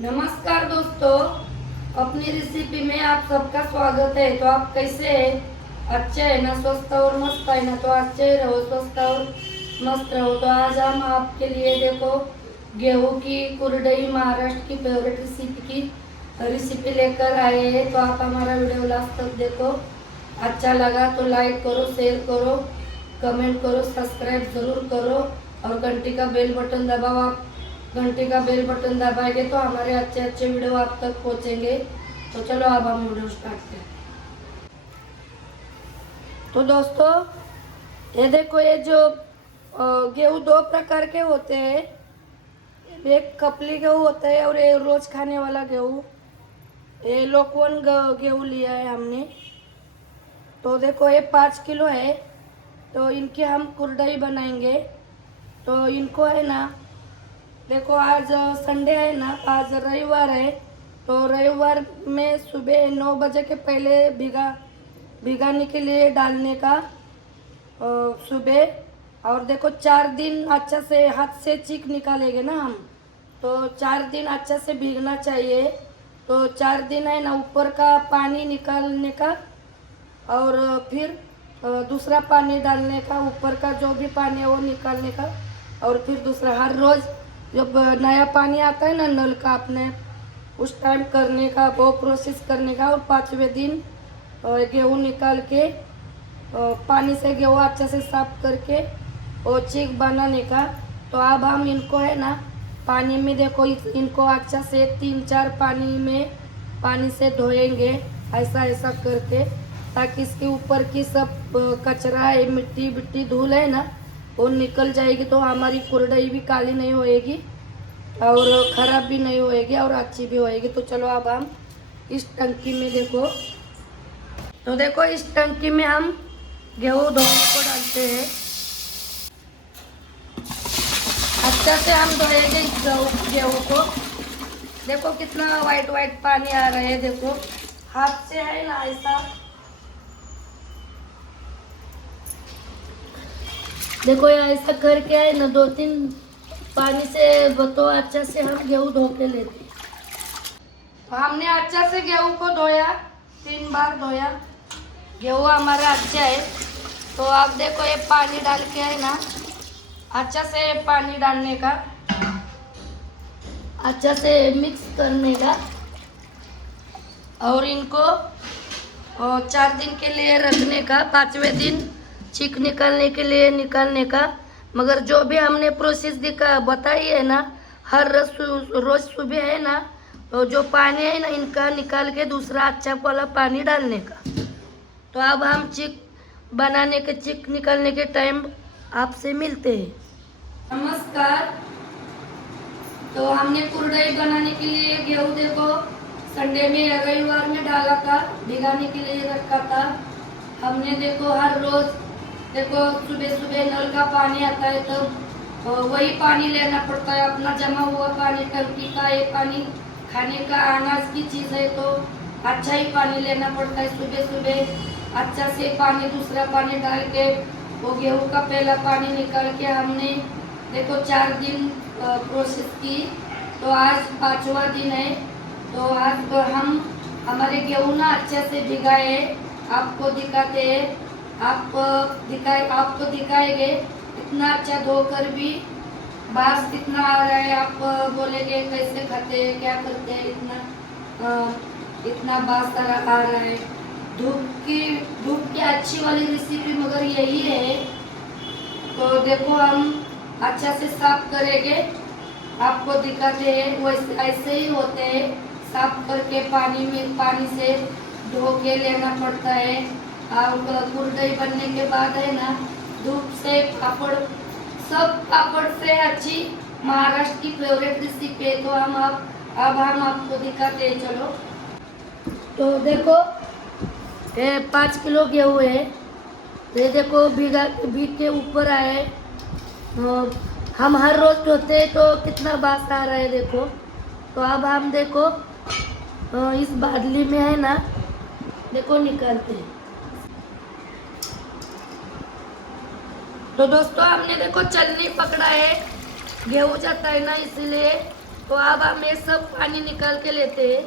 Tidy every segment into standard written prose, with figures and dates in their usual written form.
नमस्कार दोस्तों, अपनी रेसिपी में आप सबका स्वागत है। तो आप कैसे हैं? अच्छे है ना? स्वस्थ और मस्त है ना? तो अच्छे रहो, स्वस्थ और मस्त रहो। तो आज हम आपके लिए देखो गेहूं की कुरडई, महाराष्ट्र की फेवरेट रेसिपी लेकर आए हैं। तो आप हमारा वीडियो लास्ट तक देखो। अच्छा लगा तो लाइक करो, शेयर करो, कमेंट करो, सब्सक्राइब जरूर करो और घंटी का बेल बटन दबाओ। आप घंटे का बेल बटन दबाएंगे तो हमारे अच्छे अच्छे वीडियो आप तक पहुंचेंगे। तो चलो अब हम वीडियो स्टार्ट करें। तो दोस्तों ये देखो, ये जो गेहूँ दो प्रकार के होते हैं। एक कपली गेहूँ होता है और ये रोज खाने वाला गेहूँ। ये लोकवन गेहूँ लिया है हमने। तो देखो ये 5 किलो है। तो इनकी हम कुरडई बनाएंगे। तो इनको है ना, देखो आज संडे है ना, आज रविवार है। तो रविवार में सुबह 9 बजे के पहले भिगाने के लिए डालने का सुबह। और देखो 4 दिन अच्छा से हाथ से चीक निकालेंगे ना हम। तो 4 दिन अच्छा से भीगना चाहिए। तो 4 दिन है ना, ऊपर का पानी निकालने का और फिर दूसरा पानी डालने का। ऊपर का जो भी पानी है वो निकालने का और फिर दूसरा हर रोज़ जब नया पानी आता है ना नल का, अपने उस टाइम करने का, वो प्रोसेस करने का। और 5वें दिन गेहूँ निकाल के पानी से गेहूँ अच्छा से साफ करके और चीक बनाने का। तो अब हम इनको है ना पानी में, देखो इनको अच्छा से 3-4 पानी से धोएंगे, ऐसा ऐसा करके, ताकि इसके ऊपर की सब कचरा है, मिट्टी बिट्टी धूल है ना, वो निकल जाएगी। तो हमारी कुरडई भी काली नहीं होएगी और ख़राब भी नहीं होएगी और अच्छी भी होएगी। तो चलो अब हम इस टंकी में देखो, तो देखो इस टंकी में हम गेहूँ धोने को डालते हैं। अच्छा से हम धोएंगे इस गेहूँ को। देखो कितना वाइट वाइट पानी आ रहा है। देखो हाथ से है ना ऐसा, देखो ये ऐसा करके है ना 2-3 पानी से तो अच्छा से हम गेहूँ धो के लेते हैं। तो हमने अच्छा से गेहूँ को धोया, 3 बार धोया। गेहूँ हमारा अच्छा है। तो आप देखो ये पानी डाल के है ना, अच्छा से पानी डालने का, अच्छा से मिक्स करने का और इनको 4 दिन के लिए रखने का। 5वें दिन चीक निकालने के लिए निकालने का। मगर जो भी हमने प्रोसेस बताई है ना, हर रोज सुबह है ना, तो जो पानी है ना इनका निकाल के दूसरा अच्छा वाला पानी डालने का। तो अब हम चीक निकालने के टाइम आपसे मिलते हैं। नमस्कार। तो हमने कुरडई बनाने के लिए गेहूँ देखो संडे में या रविवार में डाला था, भिगाने के लिए रखा था हमने। देखो हर रोज देखो सुबह सुबह नल का पानी आता है तो वही पानी लेना पड़ता है, अपना जमा हुआ पानी, टंकी का। ये पानी खाने का अनाज की चीज़ है तो अच्छा ही पानी लेना पड़ता है। सुबह सुबह अच्छा से पानी, दूसरा पानी डाल के वो गेहूँ का पहला पानी निकाल के हमने देखो 4 दिन प्रोसेस की। तो आज 5वां दिन है। तो आज तो हम हमारे गेहूँ ना अच्छे से भिगाए, आपको दिखाते हैं। आपको दिखाएंगे। इतना अच्छा धोकर भी बास कितना आ रहा है। आप बोलेंगे कैसे खाते हैं, क्या करते हैं, इतना बास आ रहा है। धूप की अच्छी वाली रेसिपी मगर यही है। तो देखो हम अच्छा से साफ करेंगे, आपको दिखाते हैं। वैसे ऐसे ही होते हैं, साफ करके पानी से धो के लेना पड़ता है। और कुरडई बनने के बाद है ना, धूप से पापड़, सब पापड़ से अच्छी महाराष्ट्र की फेवरेट रेसिपी है। तो अब हम आपको दिखाते हैं। चलो तो देखो ये 5 किलो गेहूँ है। ये देखो भीग के ऊपर आए। हम हर रोज धोते हैं तो कितना बास आ रहा है देखो। तो अब हम देखो इस बादली में है ना, देखो निकालते हैं। तो दोस्तों हमने देखो चलनी पकड़ा है, गेहूँ जाता है ना इसलिए। तो अब हम ये सब पानी निकाल के लेते हैं।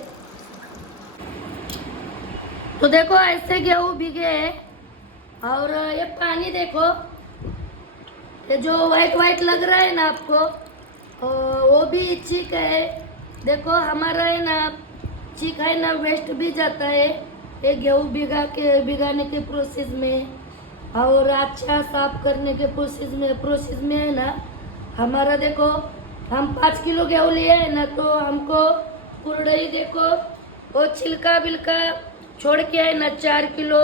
तो देखो ऐसे गेहूँ भीगे हैं और ये पानी देखो, ये जो वाइट वाइट लग रहा है ना आपको, वो भी चीक है। देखो हमारा है ना चीक है ना वेस्ट भी जाता है ये गेहूँ भिगाने के प्रोसेस में, और अच्छा साफ करने के प्रोसेस में है ना हमारा। देखो हम 5 किलो गेहूँ लिए है ना, तो हमको कुरडई देखो वो छिलका बिलका छोड़ के है ना 4 किलो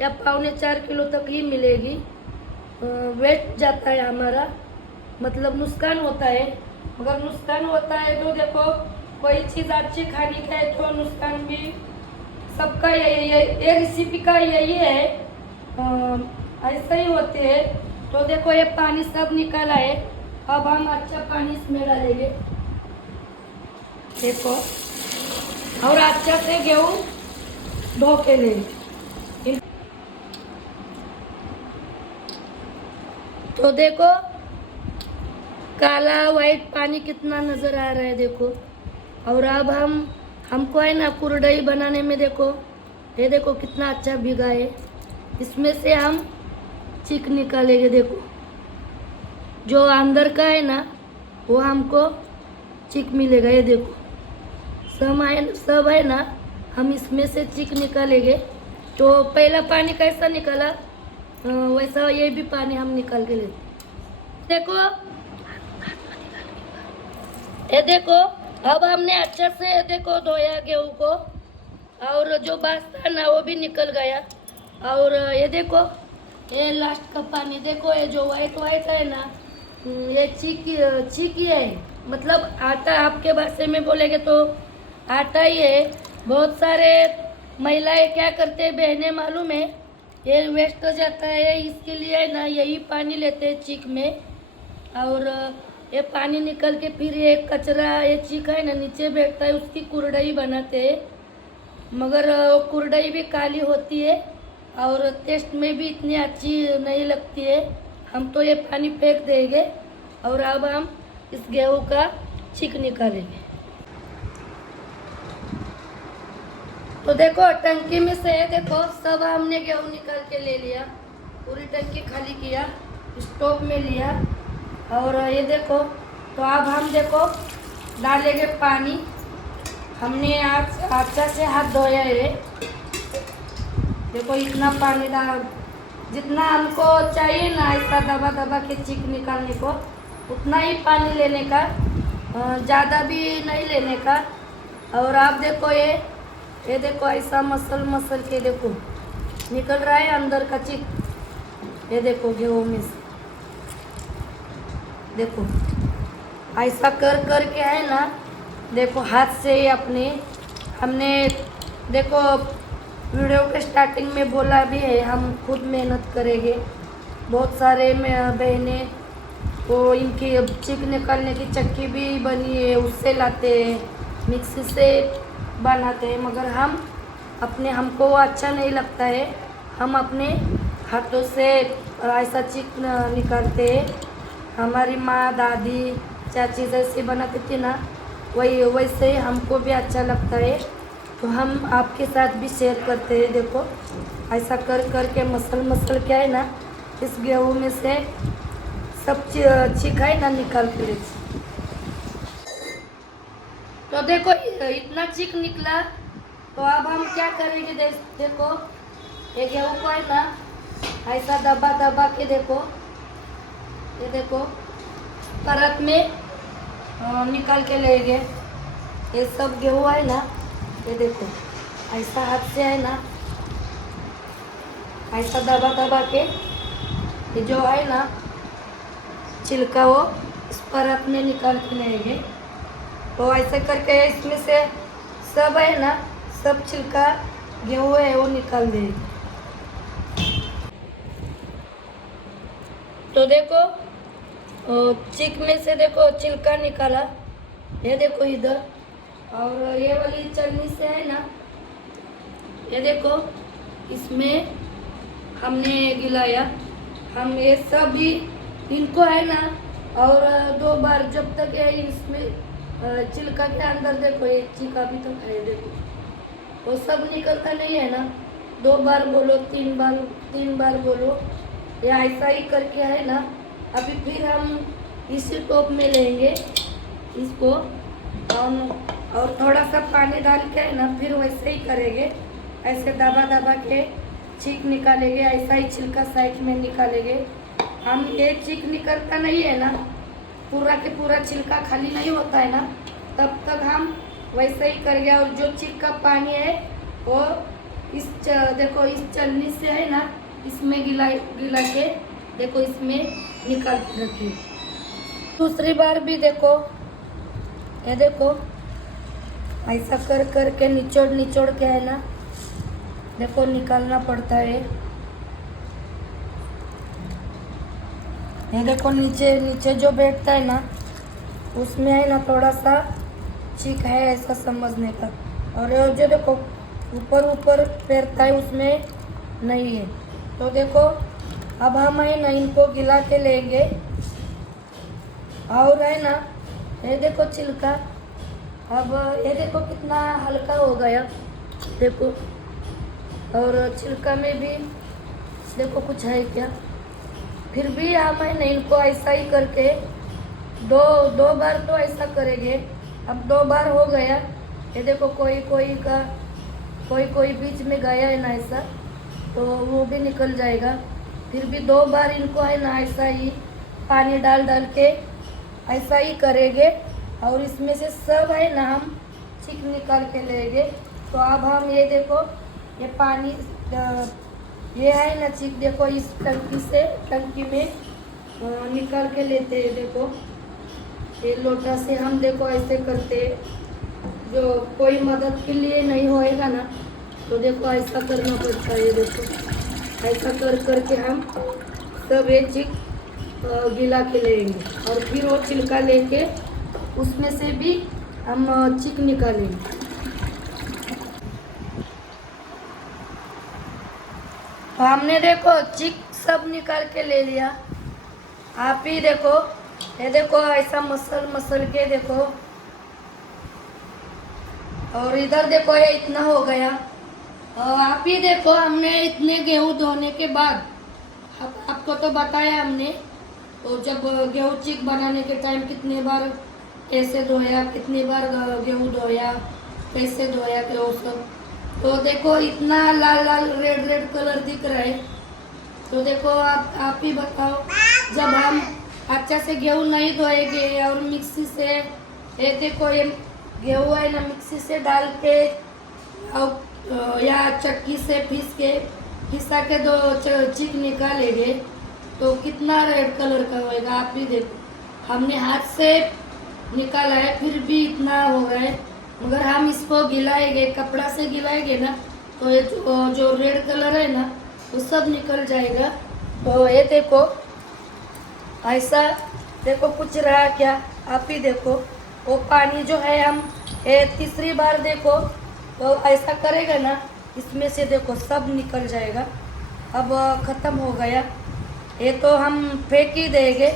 या 3.25 किलो तक ही मिलेगी। वेस्ट जाता है हमारा, मतलब नुकसान होता है। मगर नुकसान होता है तो देखो कोई चीज़ अच्छी खाने का है तो नुकसान भी सबका यही है, ये रेसिपी का यही है। ऐसा ही होते हैं। तो देखो ये पानी सब निकाला है, अब हम अच्छा पानी इसमें डालेंगे देखो, और अच्छा से गेहूँ धो के लेंगे। तो देखो काला वाइट पानी कितना नजर आ रहा है देखो। और अब हमको है ना कुरडई बनाने में देखो, ये देखो कितना अच्छा भीगा है। इसमें से हम चिक निकालेंगे देखो, जो अंदर का है ना वो हमको चिक मिलेगा। ये देखो सब है ना, हम इसमें से चिक निकालेंगे। तो पहला पानी कैसा निकाला वैसा ये भी पानी हम निकाल के लेते। देखो ये देखो अब हमने अच्छा से देखो धोया गेहूँ को, और जो बास था ना वो भी निकल गया। और ये देखो ये लास्ट का पानी देखो, ये जो वाइट वाइट है ना ये चीकी है, मतलब आटा। आपके भाषा में बोलेंगे तो आटा ही है। बहुत सारे महिलाएं क्या करते हैं बहनें मालूम है, ये वेस्ट हो जाता है, इसके लिए ना यही पानी लेते हैं चीक में। और ये पानी निकल के फिर ये कचरा ये चीक है ना नीचे बैठता है, उसकी कुरडई बनाते हैं। मगर वो कुरडई भी काली होती है और टेस्ट में भी इतनी अच्छी नहीं लगती है। हम तो ये पानी फेंक देंगे और अब हम इस गेहूँ का चीक निकालेंगे। तो देखो टंकी में से देखो सब हमने गेहूँ निकाल के ले लिया, पूरी टंकी खाली किया, स्टोव में लिया। और ये देखो तो अब हम देखो डालेंगे पानी। हमने आज अच्छा से हाथ धोया है, देखो इतना पानी डाल, जितना हमको चाहिए ना ऐसा दबा दबा के चिक निकालने को उतना ही पानी लेने का, ज़्यादा भी नहीं लेने का। और आप देखो ये देखो ऐसा मसल के देखो निकल रहा है अंदर का चिक। ये देखो गेहूँ में से देखो ऐसा कर के है ना, देखो हाथ से ही अपने हमने देखो वीडियो के स्टार्टिंग में बोला भी है हम खुद मेहनत करेंगे। बहुत सारे बहनें वो इनकी चिक निकालने की चक्की भी बनी है, उससे लाते हैं, मिक्सी से बनाते हैं। मगर हमको वो अच्छा नहीं लगता है, हम अपने हाथों से ऐसा चिक निकालते हैं। हमारी माँ दादी चाची जैसे बनाती थी ना वैसे हमको भी अच्छा लगता है, तो हम आपके साथ भी शेयर करते हैं। देखो ऐसा कर के मसल क्या है ना इस गेहूँ में से सब चीक है ना निकाल के लेते। तो देखो इतना चीक निकला, तो अब हम क्या करेंगे देखो ये गेहूँ को है ना ऐसा दबा के देखो, ये देखो परत में निकाल के लेंगे। ये सब गेहूँ है ना, ये देखो ऐसा हाथ से है ना ऐसा दबा के ये जो है ना छिलका वो इस परत में निकाल के लेंगे। तो ऐसे करके इसमें से सब है ना सब छिलका गेहूँ है वो निकाल देंगे। तो देखो चिक में से देखो छिलका निकाला, ये देखो इधर। और ये वाली चलनी से है ना ये देखो इसमें हमने गिलाया। हम ये सब भी इनको है ना और 2 बार जब तक ये इसमें छिलका के अंदर देखो ये चीका भी तो है, देखो वो सब निकलता नहीं है ना। 2 बार बोलो, 3 बार बोलो, ये ऐसा ही करके है ना। अभी फिर हम इसी टोप में लेंगे इसको, और थोड़ा सा पानी डाल के है ना, फिर वैसे ही करेंगे। ऐसे दबा दबा के चीक निकालेंगे, ऐसा ही छिलका साइड में निकालेंगे हम। ये चीक निकलता नहीं है ना, पूरा के पूरा छिलका खाली नहीं होता है ना, तब तक हम वैसे ही करेंगे। और जो चीक का पानी है वो देखो इस चलनी से है ना, इसमें गिला गिला के देखो इसमें निकाल के रखिए। दूसरी बार भी देखो, ये देखो ऐसा कर कर के निचोड़ निचोड़ के है ना, देखो निकालना पड़ता है। ये देखो नीचे नीचे जो बैठता है ना, उसमें है ना थोड़ा सा चीक है, ऐसा समझने का। और ये जो देखो ऊपर ऊपर पैरता है उसमें नहीं है। तो देखो अब हम है ना इनको गिला के लेंगे। और है ना ये देखो छिलका, अब ये देखो कितना हल्का हो गया, देखो। और छिलका में भी देखो कुछ है क्या। फिर भी हम है ना इनको ऐसा ही करके दो बार तो ऐसा करेंगे। अब 2 बार हो गया, ये देखो कोई बीच में गया है ना ऐसा, तो वो भी निकल जाएगा। फिर भी 2 बार इनको है ना ऐसा ही पानी डाल डाल के ऐसा ही करेंगे। और इसमें से सब है ना हम चीक निकाल के लेंगे। तो अब हम ये देखो ये पानी ये है ना चीक, देखो इस टंकी में निकाल के लेते हैं। देखो ये लोटा से हम देखो ऐसे करते, जो कोई मदद के लिए नहीं होएगा ना, तो देखो ऐसा करना पड़ता है। देखो ऐसा कर करके हम सब ये चीक गिला के लेंगे। और फिर वो छिलका लेके उसमें से भी हम चीक निकालेंगे। तो हमने देखो चीक सब निकाल के ले लिया। आप ही देखो, ये देखो ऐसा मसल के देखो। और इधर देखो ये इतना हो गया। आप ही देखो हमने इतने गेहूं धोने के बाद, आपको तो बताया हमने, तो जब गेहूं चीक बनाने के टाइम कितने बार कैसे धोया, कितनी बार गेहूं धोया, कैसे धोया गेहूं सब। तो देखो इतना लाल लाल रेड कलर दिख रहा है। तो देखो आप ही बताओ, जब हम अच्छा से गेहूं नहीं धोएंगे और मिक्सी से, ये देखो ये गेहूं है ना मिक्सी से डाल के और या चक्की से पिसा के दो चीक निकालेंगे, तो कितना रेड कलर का होएगा। आप भी देखो हमने हाथ से निकाला है, फिर भी इतना हो गया है। मगर हम इसको गिलाएंगे, कपड़ा से गिलाएंगे ना, तो ये जो रेड कलर है ना वो सब निकल जाएगा। तो ये देखो ऐसा देखो कुछ रहा क्या, आप ही देखो वो पानी जो है हम ये तीसरी बार देखो तो ऐसा करेगा ना, इसमें से देखो सब निकल जाएगा। अब ख़त्म हो गया। ये तो हम फेंक ही देंगे।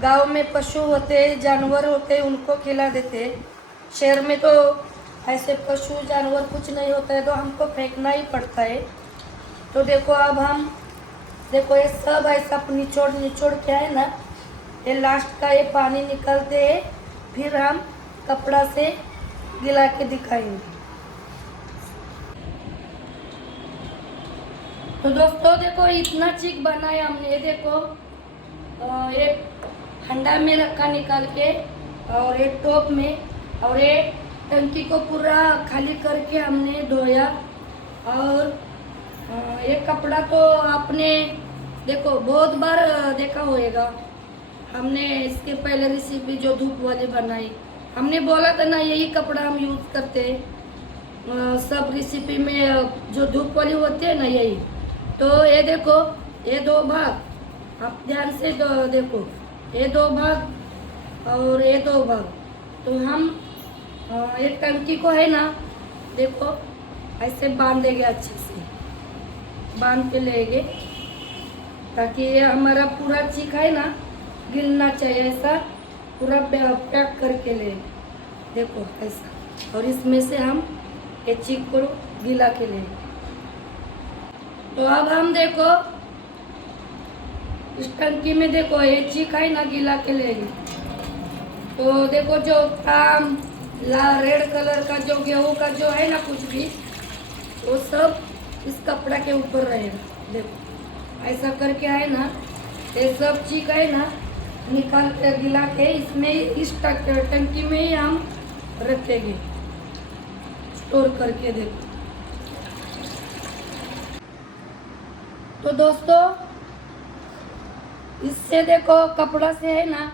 गांव में पशु होते, जानवर होते, उनको खिला देते। शहर में तो ऐसे पशु जानवर कुछ नहीं होता है, तो हमको फेंकना ही पड़ता है। तो देखो अब हम देखो ये सब ऐसा निचोड़ के है ना, ये लास्ट का ये पानी निकलते हैं, फिर हम कपड़ा से गिला के दिखाएंगे। तो दोस्तों देखो इतना चीक बनाया हमने। ये देखो ये हंडा में रखा निकाल के, और एक टोप में, और ये टंकी को पूरा खाली करके हमने धोया। और ये कपड़ा तो आपने देखो बहुत बार देखा होएगा। हमने इसके पहले रेसिपी जो धूप वाली बनाई, हमने बोला था ना यही कपड़ा हम यूज़ करते हैं सब रेसिपी में, जो धूप वाली होती है ना यही। तो ये देखो ये 2 भाग, आप ध्यान से देखो, ये 2 भाग और ये 2 भाग। तो हम एक टंकी को है ना देखो ऐसे बांधेंगे, अच्छे से बांध के लेंगे, ताकि ये हमारा पूरा चीक है ना गिरना चाहिए, ऐसा पूरा पैक करके ले। देखो ऐसा, और इसमें से हम ये चीक को गीला के लेंगे। तो अब हम देखो इस टंकी में देखो ये चीक है ना गीला के लेंगे। तो देखो जो आम लाल रेड कलर का जो गेहूं का जो है ना कुछ भी, वो सब इस कपड़ा के ऊपर रहेगा। देखो ऐसा करके है ना, ये सब चीक है ना निकाल के गिला के इसमें इस टंकी में ही हम रखेंगे स्टोर करके। देखो तो दोस्तों इससे देखो कपड़ा से है ना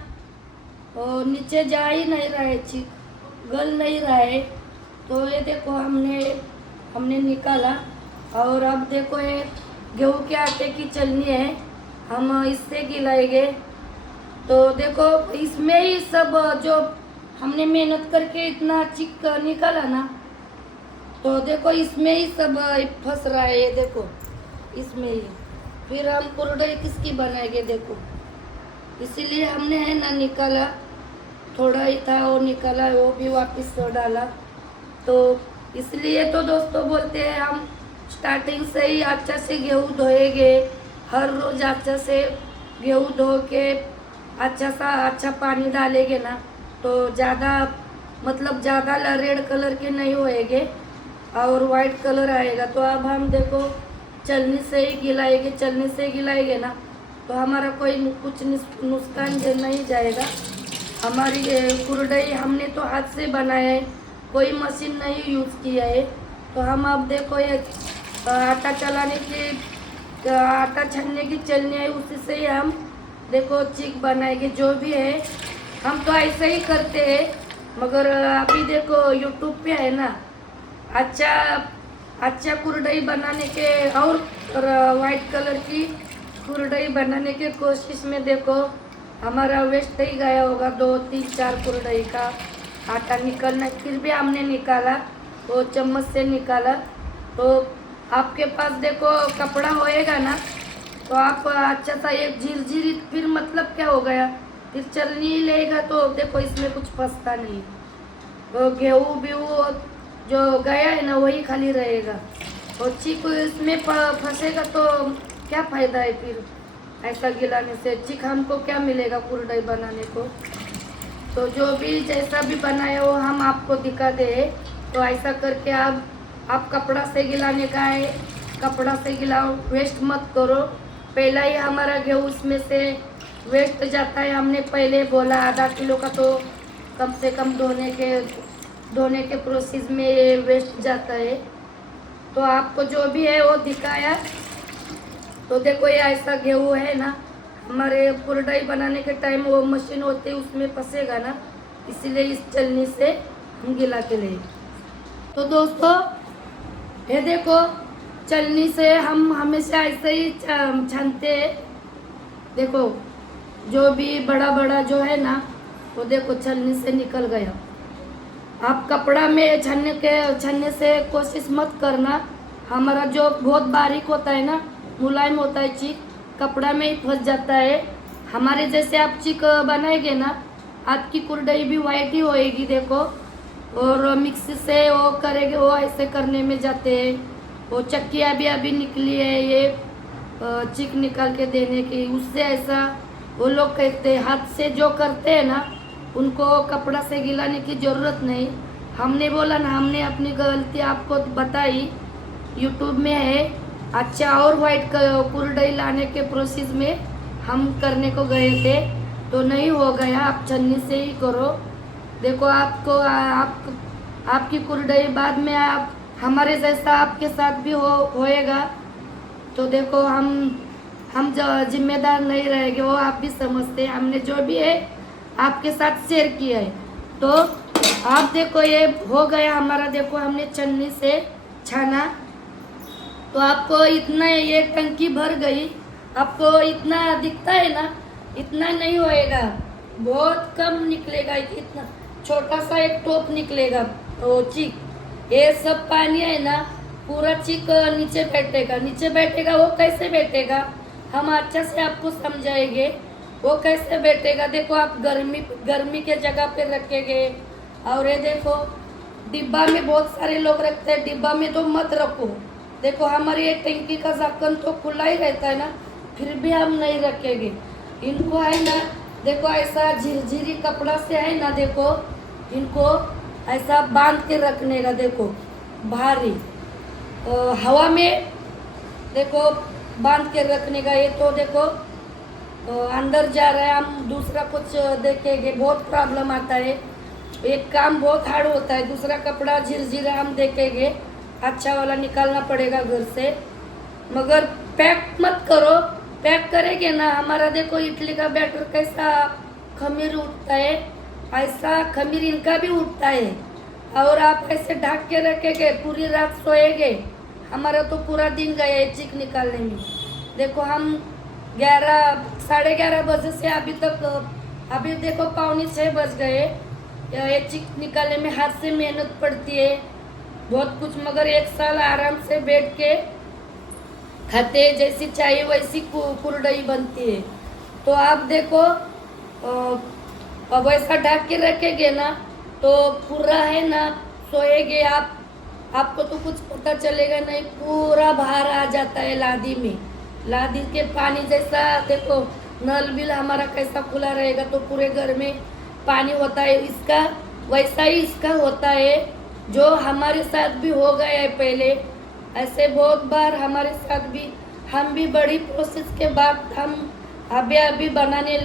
और नीचे जा ही नहीं रहा है, चीक गल नहीं रहा है। तो ये देखो हमने निकाला, और अब देखो ये गेहूं के आटे की चलनी है, हम इससे गिलाएंगे। तो देखो इसमें ही सब जो हमने मेहनत करके इतना चिक निकाला ना, तो देखो इसमें ही सब फंस रहा है। ये देखो इसमें ही फिर हम कुरडई किसकी बनाएंगे। देखो इसीलिए हमने है ना निकाला, थोड़ा ही था वो निकाला, वो भी वापस डाला। तो इसलिए तो दोस्तों बोलते हैं हम स्टार्टिंग से ही अच्छा से गेहूँ धोएंगे, हर रोज अच्छा से गेहूँ धो के अच्छा पानी डालेंगे ना, तो ज़्यादा मतलब ज़्यादा रेड कलर के नहीं होएंगे और वाइट कलर आएगा। तो अब हम देखो चलनी से ही गिलाएंगे, चलनी से गिलाएंगे ना तो हमारा कोई कुछ नुकसान नहीं जाएगा। हमारी कुरडई हमने तो हाथ से बनाया है, कोई मशीन नहीं यूज़ किया है। तो हम अब देखो ये आटा चलाने की आटा छानने की चलनी है, उसी से ही हम देखो चिक बनाएंगे। जो भी है हम तो ऐसे ही करते हैं, मगर अभी देखो यूट्यूब पे है ना अच्छा कुरडई बनाने के और वाइट कलर की कुरडई बनाने के कोशिश में देखो हमारा वेस्ट ही गया होगा 2 3 4 कुरडई का आटा निकलना। फिर भी हमने निकाला, वो चम्मच से निकाला। तो आपके पास देखो कपड़ा होएगा ना तो आप अच्छा सा एक झिरझिरी, फिर मतलब क्या हो गया, फिर चलनी ही लेगा तो देखो इसमें कुछ फंसता नहीं। तो गेहूँ भी वो जो गया है ना वही खाली रहेगा, और चीक इसमें फंसेगा तो क्या फायदा है फिर ऐसा गिलाने से। चीक हमको क्या मिलेगा कुरडई बनाने को। तो जो भी जैसा भी बनाए वो हम आपको दिखा दे। तो ऐसा करके आप कपड़ा से गिलाने का है, कपड़ा से गिलाओ, वेस्ट मत करो। पहला ही हमारा गेहूँ इसमें से वेस्ट जाता है। हमने पहले बोला आधा किलो का तो कम से कम धोने के प्रोसेस में ये वेस्ट जाता है। तो आपको जो भी है वो दिखाया। तो देखो ये ऐसा गेहूँ है ना, हमारे कुरडई बनाने के टाइम वो मशीन होती है उसमें फंसेगा ना, इसीलिए इस चलनी से हम गिला के ले। तो दोस्तों ये देखो चलनी से हम हमेशा ऐसे ही छानते हैं। देखो जो भी बड़ा जो है ना वो देखो छलनी से निकल गया। आप कपड़ा में छन्ने से कोशिश मत करना, हमारा जो बहुत बारीक होता है ना, मुलायम होता है चीक, कपड़ा में ही फंस जाता है। हमारे जैसे आप चीक बनाएंगे ना, आपकी कुरडई भी वाइट ही होएगी। देखो और मिक्सी से वो करेंगे, वो ऐसे करने में जाते हैं। वो चक्कियाँ भी अभी निकली है ये चीक निकाल के देने की, उससे ऐसा वो लोग कहते हैं। हाथ से जो करते हैं ना उनको कपड़ा से गिलाने की ज़रूरत नहीं। हमने बोला ना, हमने अपनी गलती आपको बताई, यूट्यूब में है। अच्छा और वाइट कुरडई लाने के प्रोसेस में हम करने को गए थे तो नहीं हो गया, आप छन्नी से ही करो। देखो आपकी कुरडई बाद में आप हमारे जैसा आपके साथ भी होएगा तो देखो हम जो जिम्मेदार नहीं रहेंगे, वो आप भी समझते हैं। हमने जो भी है आपके साथ शेयर किया है। तो आप देखो ये हो गया हमारा, देखो हमने छन्नी से छाना तो आपको इतना ये टंकी भर गई। आपको इतना दिखता है ना, इतना नहीं होएगा, बहुत कम निकलेगा। इतना छोटा सा एक टोप निकलेगा वो चीक। ये सब पानी है ना पूरा चीक नीचे बैठेगा। वो कैसे बैठेगा हम अच्छा से आपको समझाएंगे, वो कैसे बैठेगा। देखो आप गर्मी के जगह पे रखेंगे और ये देखो डिब्बा में बहुत सारे लोग रखते हैं, डिब्बा में तो मत रखो। देखो हमारी ये टंकी का ढक्कन तो खुला ही रहता है ना, फिर भी हम नहीं रखेंगे इनको, है ना। देखो ऐसा झिरझिरी कपड़ा से है ना, देखो इनको ऐसा बांध के रखने का, देखो भारी हवा में देखो बांध के रखने का। ये तो देखो अंदर जा रहा है, हम दूसरा कुछ देखेंगे बहुत प्रॉब्लम आता है, एक काम बहुत हार्ड होता है। दूसरा कपड़ा झिरझिरा हम देखेंगे, अच्छा वाला निकालना पड़ेगा घर से। मगर पैक मत करो, पैक करेंगे ना हमारा देखो इडली का बैटर कैसा खमीर उठता है, ऐसा खमीर इनका भी उठता है। और आप ऐसे ढक के रखेंगे, पूरी रात सोएंगे, हमारा तो पूरा दिन गया है चिक निकालने में। देखो हम 11 साढ़े 11 बजे से अभी तक, अभी देखो 5:45 बज गए। ये चिक निकालने में हाथ से मेहनत पड़ती है बहुत कुछ, मगर 1 साल आराम से बैठ के खाते, जैसी चाहिए वैसी कुरडई बनती है। तो आप देखो अब ऐसा ढक के रखेंगे ना तो पूरा है ना सोएंगे आप, आपको तो कुछ पता चलेगा नहीं, पूरा बाहर आ जाता है लादी में। लादी के पानी जैसा देखो नल बिल हमारा कैसा खुला रहेगा तो पूरे घर में पानी होता है, इसका वैसा ही इसका होता है, जो हमारे साथ भी हो गया है पहले। ऐसे बहुत बार हमारे साथ भी, हम भी बड़ी प्रोसेस के बाद हम अभी बनाने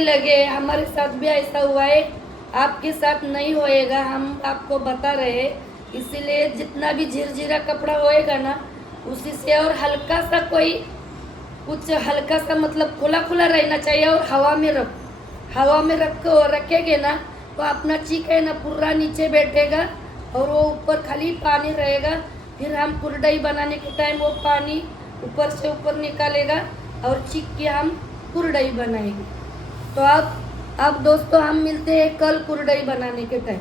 लगे, हमारे साथ भी ऐसा हुआ है, आपके साथ नहीं होएगा, हम आपको बता रहे हैं। इसीलिए जितना भी झिरझिरा कपड़ा होएगा ना उसी से, और हल्का सा कोई कुछ हल्का सा मतलब खुला खुला रहना चाहिए, और हवा में रखेंगे ना तो अपना चीक है ना पूरा नीचे बैठेगा और वो ऊपर खाली पानी रहेगा। फिर हम कुरडई बनाने के टाइम वो पानी ऊपर से ऊपर निकालेगा और चीक के हम कुरडई बनाएंगे। तो अब दोस्तों हम मिलते हैं कल कुरडई बनाने के टाइम।